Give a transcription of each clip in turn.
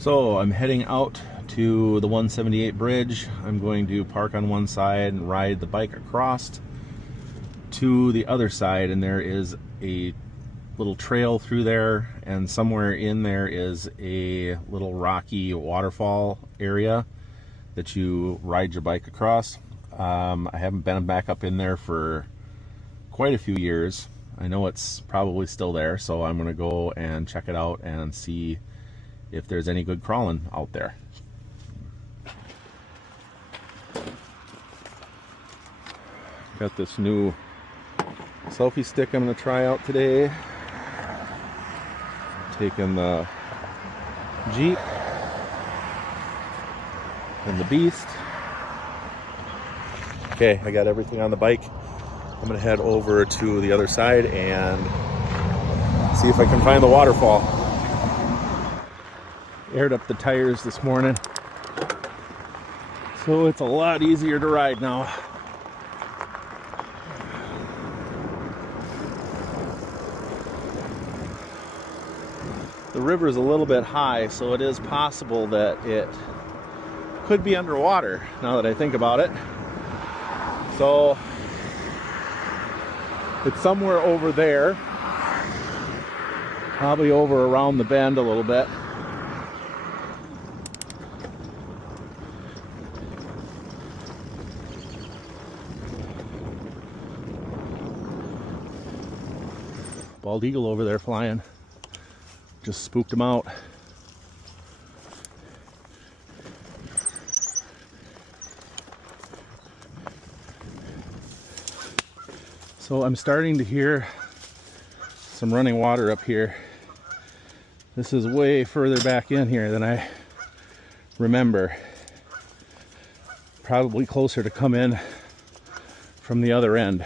So I'm heading out to the 178 bridge. I'm going to park on one side and ride the bike across to the other side, and there is a little trail through there, and somewhere in there is a little rocky waterfall area that you ride your bike across. I haven't been back up in there for quite a few years. I know it's probably still there, so I'm gonna go and check it out and see if there's any good crawling out there. Got this new selfie stick I'm going to try out today. Taking the Jeep and the Beast. Okay, I got everything on the bike. I'm going to head over to the other side and see if I can find the waterfall. Aired up the tires this morning, so it's a lot easier to ride now. The river is a little bit high, so it is possible that it could be underwater now that I think about it. So it's somewhere over there, probably over around the bend a little bit. Bald eagle over there flying. Just spooked him out. So I'm starting to hear some running water up here. This is way further back in here than I remember. Probably closer to come in from the other end,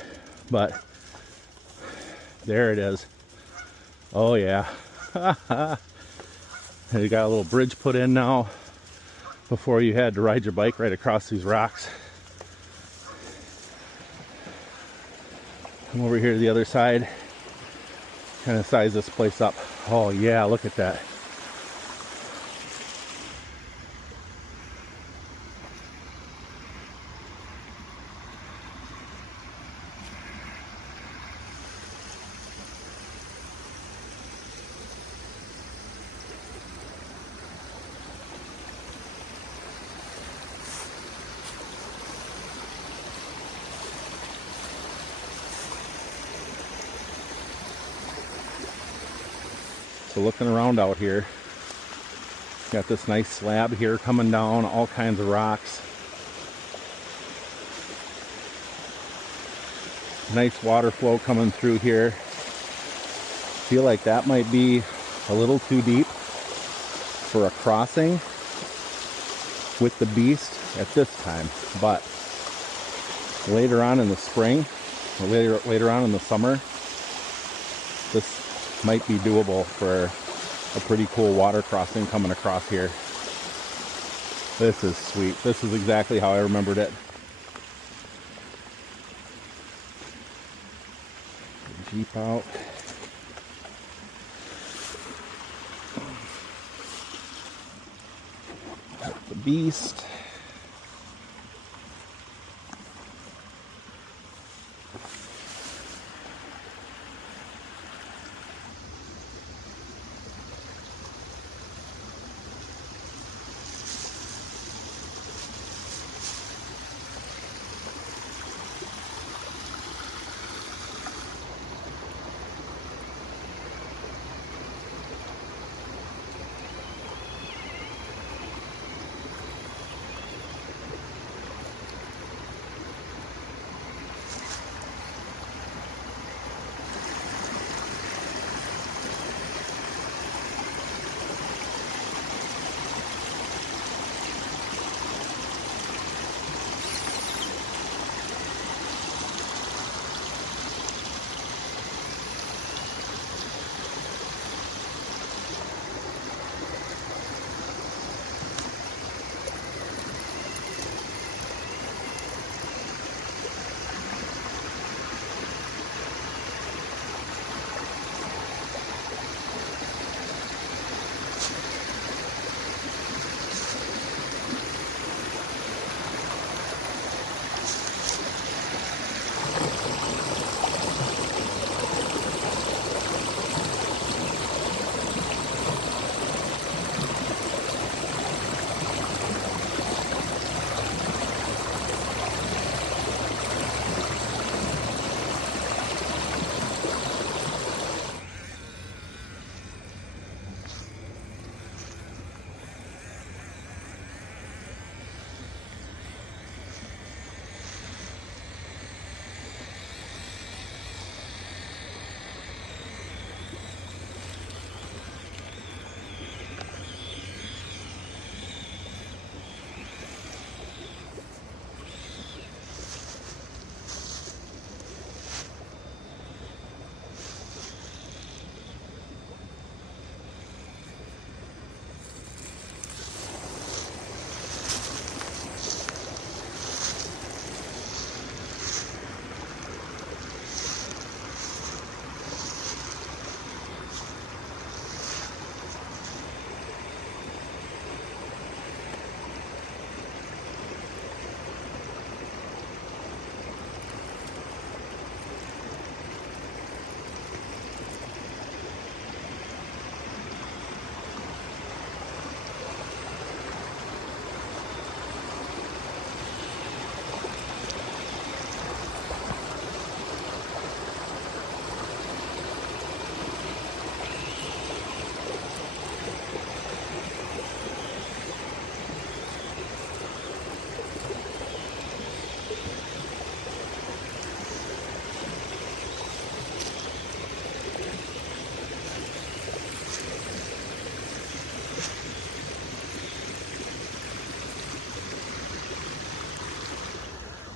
but there it is. Oh yeah. You got a little bridge put in now. Before you had to ride your bike right across these rocks. Come over here to the other side. Kind of size this place up. Oh yeah, look at that. So looking around out here, got this nice slab here coming down, all kinds of rocks. Nice water flow coming through here. Feel like that might be a little too deep for a crossing with the Beast at this time, but later on in the spring, or later on in the summer, this might be doable for a pretty cool water crossing coming across here. This is sweet. This is exactly how I remembered it. Jeep out. Got the Beast.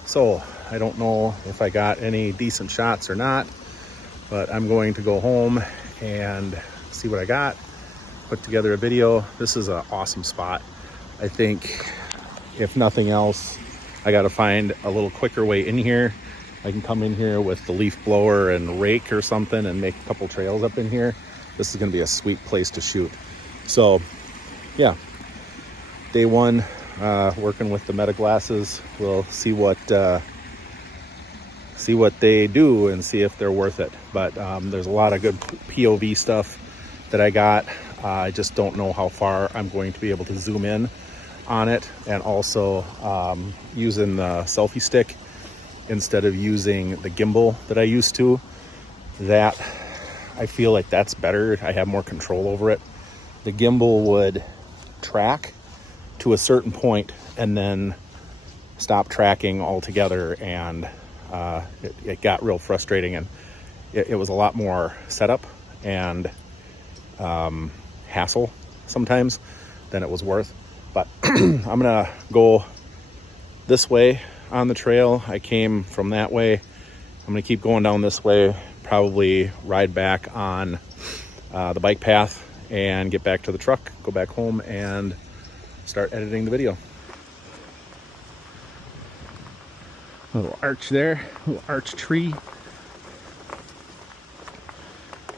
So I don't know if I got any decent shots or not, but I'm going to go home and see what I got, put together a video. This is an awesome spot. I think if nothing else, I got to find a little quicker way in here. I can come in here with the leaf blower and rake or something and make a couple trails up in here. This is going to be a sweet place to shoot. So yeah, day one, working with the meta glasses. We'll see what they do and see if they're worth it. But there's a lot of good POV stuff that I got. I just don't know how far I'm going to be able to zoom in on it, and also using the selfie stick instead of using the gimbal that I used to. That I feel like that's better. I have more control over it. The gimbal would track to a certain point and then stop tracking altogether, and it got real frustrating, and it was a lot more setup and hassle sometimes than it was worth. But I'm gonna go this way on the trail. I came from that way. I'm gonna keep going down this way, probably ride back on the bike path and get back to the truck, go back home and start editing the video. A little arch there, a little arch tree.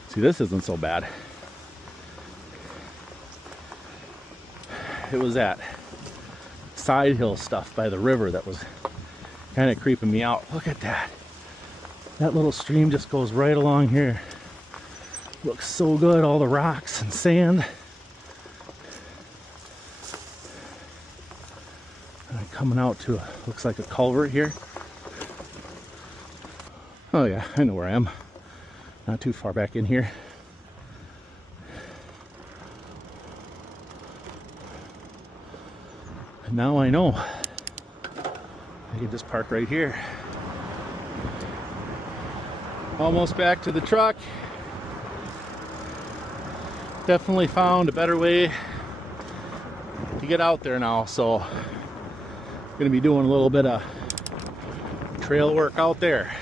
See, this isn't so bad. It was that side hill stuff by the river that was kind of creeping me out. Look at that. That little stream just goes right along here. Looks so good, all the rocks and sand. And coming out to looks like a culvert here. Oh yeah, I know where I am. Not too far back in here. And now I know. I can just park right here. Almost back to the truck. Definitely found a better way to get out there now, so I'm gonna be doing a little bit of trail work out there.